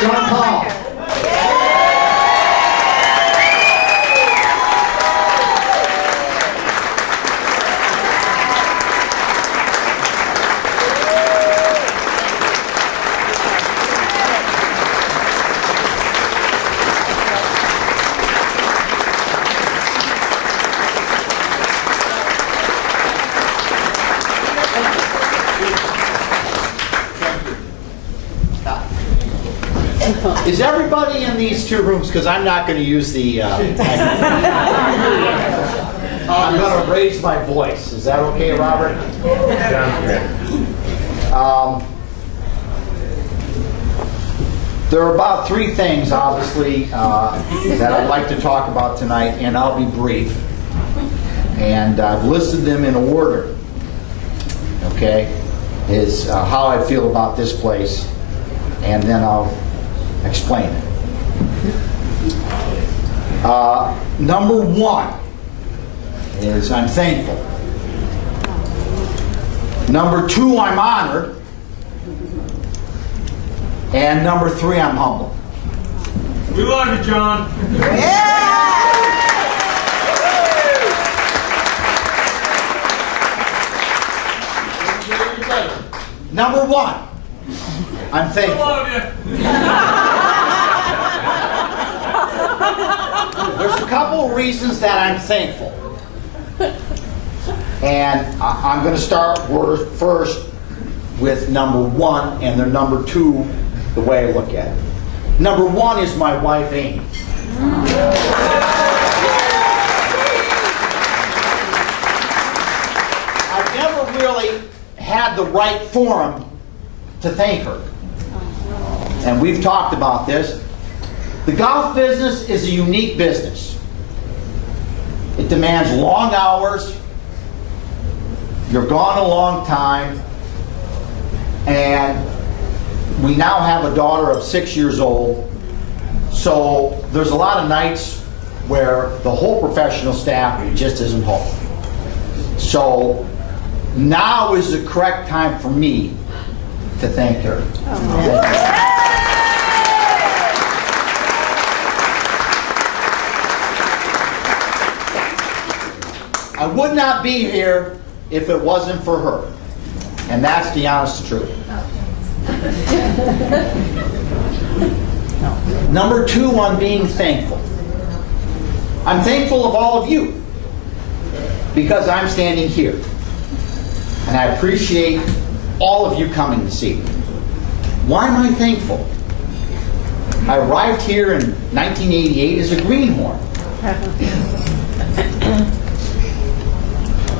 John Paul. Is everybody in these two rooms, because I'm not going to use the, I'm going to raise my voice. Is that okay, Robert? There are about three things, obviously, that I'd like to talk about tonight, and I'll be brief. And I've listed them in order, okay, is how I feel about this place, and then I'll explain it. Number one is I'm thankful. Number two, I'm honored. And number three, I'm humble. We love you, John. Number one, I'm We thankful. love you. There's a couple of reasons that I'm thankful. And I'm going to start first with number one, and then number two, the way I look at it. Number one is my wife, Amy. I've never really had the right forum to thank her. And we've talked about this. The golf business is a unique business. It demands long hours. You're gone a long time. And we now have a daughter of 6 years old. So there's a lot of nights where the whole professional staff just isn't home. So now is the correct time for me to thank her. I would not be here if it wasn't for her. And that's the honest truth. Number two, on being thankful. I'm thankful of all of you because I'm standing here. And I appreciate all of you coming this evening. Why am I thankful? I arrived here in 1988 as a greenhorn.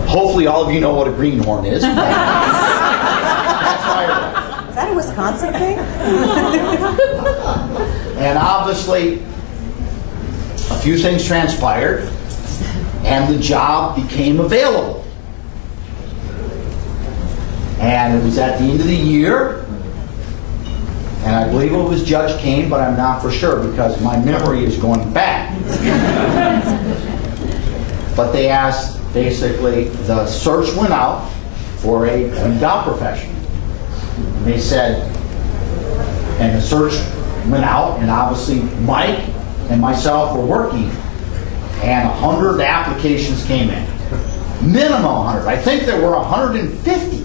Hopefully all of you know what a greenhorn is. That's why I arrived. Is that a Wisconsin thing? And obviously, a few things transpired, and the job became available. And it was at the end of the year, and I believe it was Judge Kane, but I'm not for sure because my memory is going back. But they asked, basically, the search went out for a golf professional. And they said, and the search went out, and obviously Mike and myself were working, and 100 applications came in. Minimum 100. I think there were 150.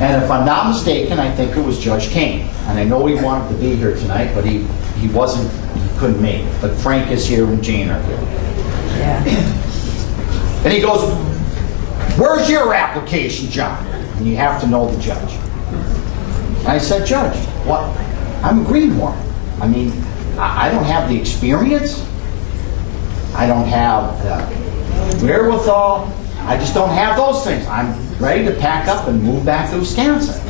And if I'm not mistaken, I think it was Judge Kane. And I know he wanted to be here tonight, but he couldn't make it. But Frank is here and Jane are here. Yeah. And he goes, "Where's your application, John?" And you have to know the judge. And I said, "Judge, what? I'm a greenhorn. I mean, I don't have the experience. I don't have the wherewithal. I just don't have those things. I'm ready to pack up and move back to Wisconsin."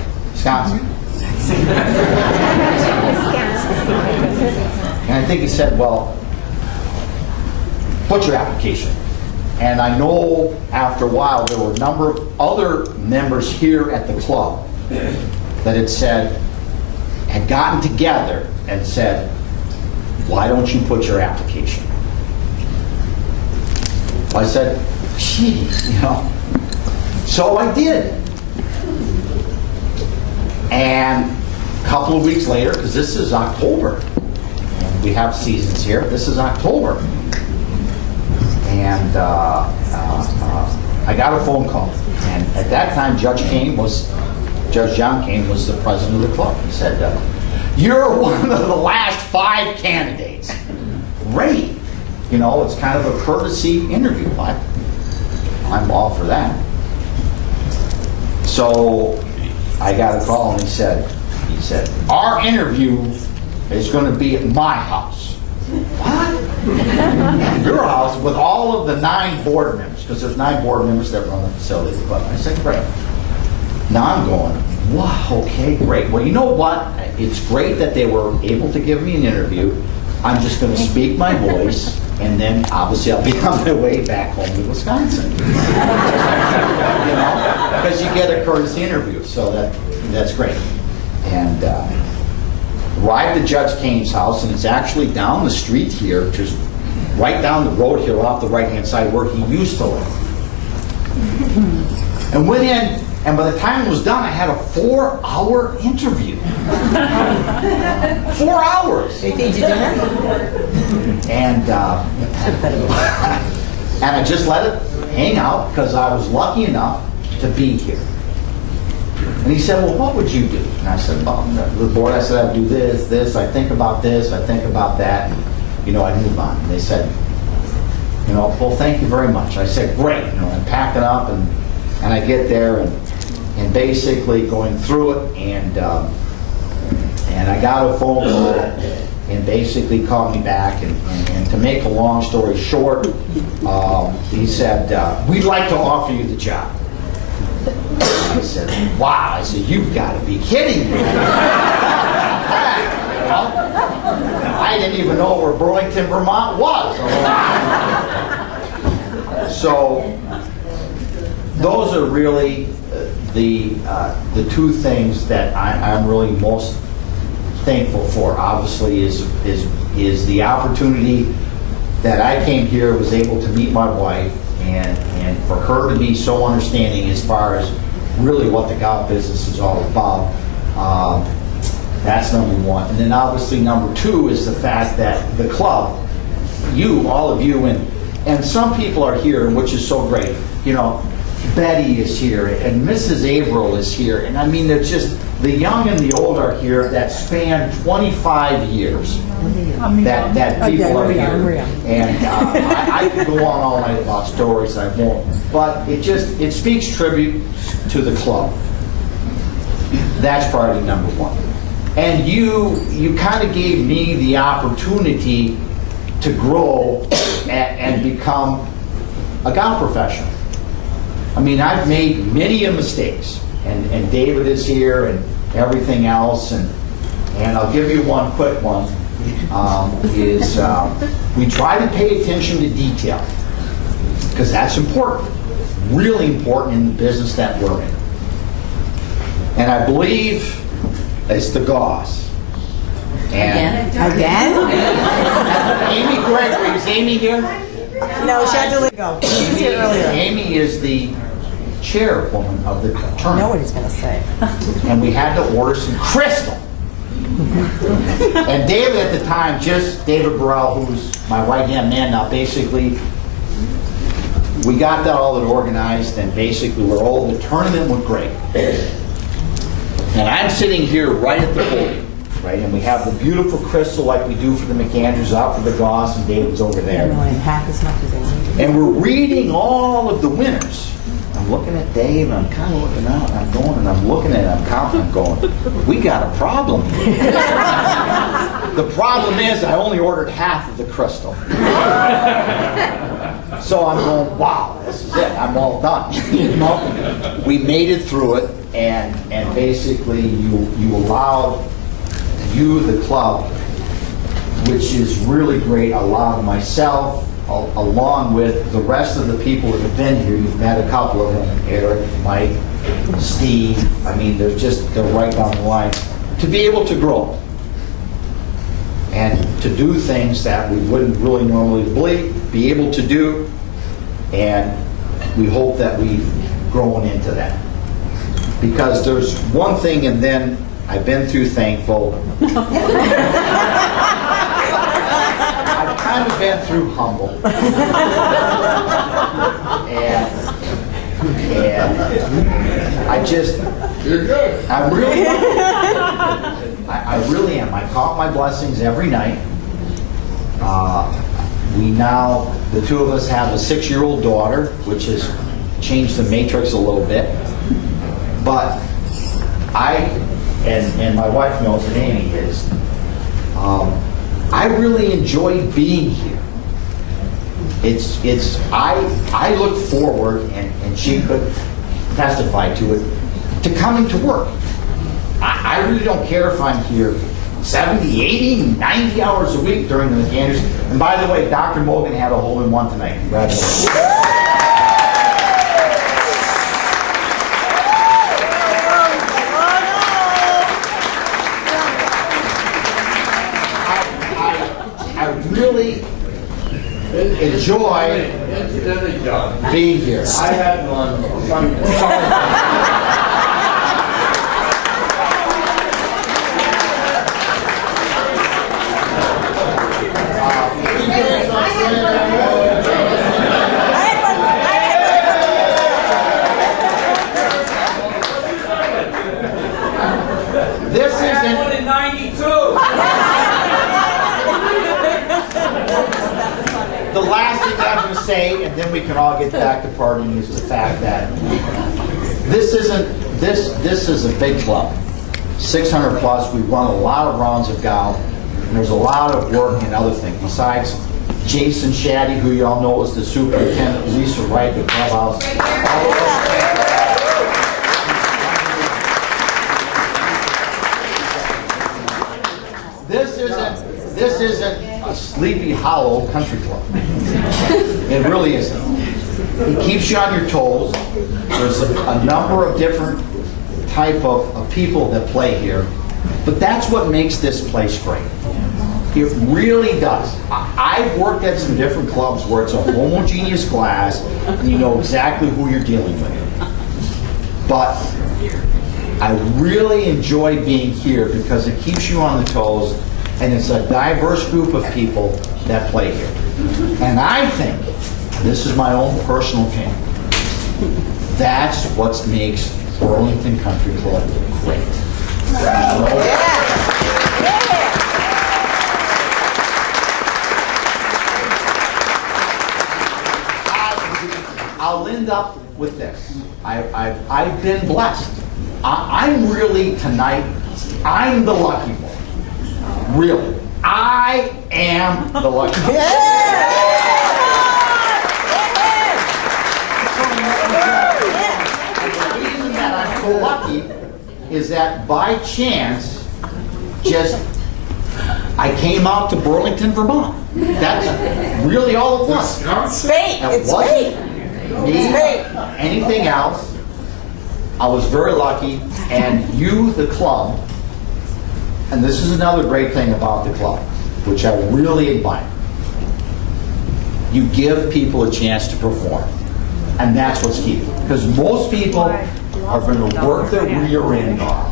And I think he said, "Well, put your application." And I know after a while there were a number of other members here at the club that had gotten together and said, "Why don't you put your application?" I said, "Gee, So I did. And couple of weeks later, because this is October, and we have seasons here, this is October, and I got a phone call, and at that time Judge John Kane was the president of the club. He said, "You're one of the last 5 candidates." Great. You know, it's kind of a courtesy interview. I'm all for that. So I got a call and he said, "Our interview is going to be at my house." What? Your house with all of the 9 board members, because there's 9 board members that run the facility of the club. I said, great. Now I'm going, wow, okay, great. Well, you know what? It's great that they were able to give me an interview. I'm just going to speak my voice, and then obviously I'll be on my way back home to Wisconsin. You know, because you get a courtesy interview, so that's great. And arrived at Judge Kane's house, and it's actually down the street here, just right down the road here off the right-hand side where he used to live. And went in, and by the time it was done, I had a 4-hour interview. 4 hours. They feed you dinner? And and I just let it hang out because I was lucky enough to be here. And he said, "Well, what would you do?" And I said, "Well, the board," I said, "I do this, I think about this, I think about that," and, you know, I move on. And they said, you know, "Well, thank you very much." I said, "Great." You know, I'm packing up, and I get there, and basically going through it, and I got a phone call, and basically called me back, and to make a long story short, he said, "We'd like to offer you the job." I said, "Wow." I said, "You've got to be kidding me." Well, I didn't even know where Burlington, Vermont was. So those are really the 2 things that I'm really most thankful for. Obviously, is the opportunity that I came here, was able to meet my wife, and for her to be so understanding as far as really what the golf business is all about. That's number 1. And then obviously number 2 is the fact that the club, all of you, and some people are here, which is so great. You know, Betty is here, and Mrs. Averill is here, and I mean, it's just the young and the old are here that span 25 years. That people are here, and I could go on all night about stories. I won't, but it speaks tribute to the club. That's priority number 1. And you kind of gave me the opportunity to grow and become a golf professional. I mean, I've made many mistakes, and David is here and everything else, and I'll give you one quick one, we try to pay attention to detail, because that's important, really important in the business that we're in. And I believe it's the gauze. And Again? Amy Gregory, is Amy here? No, she had to go. She was here earlier. Amy is the chairwoman of the I know tournament. what he's going to say. And we had to order some crystal. And David at the time, David Burrell, who's my right-hand man now, basically, we got that all organized, and basically the tournament went great. And I'm sitting here right at the podium, right? And we have the beautiful crystal like we do for the McAndrews out for the Goss, and David's over there. Half as much as they need. And we're reading all of the winners. I'm looking at Dave, and I'm kind of looking out, and I'm going, and I'm looking at it, I'm counting, I'm going, we got a problem here. The problem is I only ordered half of the crystal. So I'm going, wow, this is it, I'm all done. You know? We made it through it, and basically you allowed, the club, which is really great, allowed myself, along with the rest of the people that have been here. You've met a couple of them, Eric, Mike, Steve. I mean, they're right down the line. To be able to grow and to do things that we wouldn't really normally be able to do, and we hope that we've grown into that. Because there's one thing, and then I've been through thankful. I've kind of been through humble. And I just, You're good. I really, I really am. I count my blessings every night. We now, the two of us have a 6-year-old daughter, which has changed the matrix a little bit. But and my wife knows that Amy is, I really enjoy being here. I look forward, and she could testify to it, to coming to work. I really don't care if I'm here 70, 80, 90 hours a week during the mechanics. And by the way, Dr. Mogan had a hole-in-one tonight. Congratulations. I really enjoy Incidentally, John, being here. I had one. This I had one isn't, in 92. the last thing I'm going to say, and then we can all get back to partying, is the fact that this is a big club. 600 plus, we run a lot of rounds of golf, and there's a lot of work and other things. Besides Jason Shaddy, who you all know is the superintendent, Lisa Wright, the clubhouse. All of us. This isn't a Sleepy Hollow country club. It really isn't. It keeps you on your toes. There's a number of different type of people that play here, but that's what makes this place great. It really does. I've worked at some different clubs where it's a homogeneous class and you know exactly who you're dealing with. But I really enjoy being here because it keeps you on the toes, and it's a diverse group of people that play here. And I think, this is my own personal opinion, that's what makes Burlington Country Club great. I'll end up with this. I've been blessed. I'm really, tonight, I'm the lucky one. Really. I am the lucky one. The reason that I'm so lucky is that by chance, I came out to Burlington, Vermont. That's really all it was. It's fate. It It's wasn't fate. me, anything else. I was very lucky, and you, the club, and this is another great thing about the club, which I really admire. You give people a chance to perform, and that's what's key. Because most people are going to work their rear end off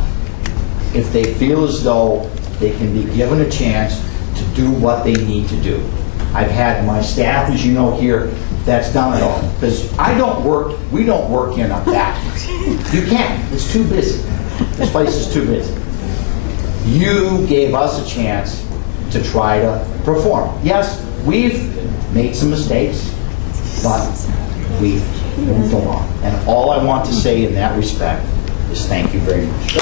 if they feel as though they can be given a chance to do what they need to do. I've had my staff, as you know here, that's done it all. Because we don't work in a vacuum. You can't. It's too busy. This place is too busy. You gave us a chance to try to perform. Yes, we've made some mistakes, but we've moved along. And all I want to say in that respect is thank you very much.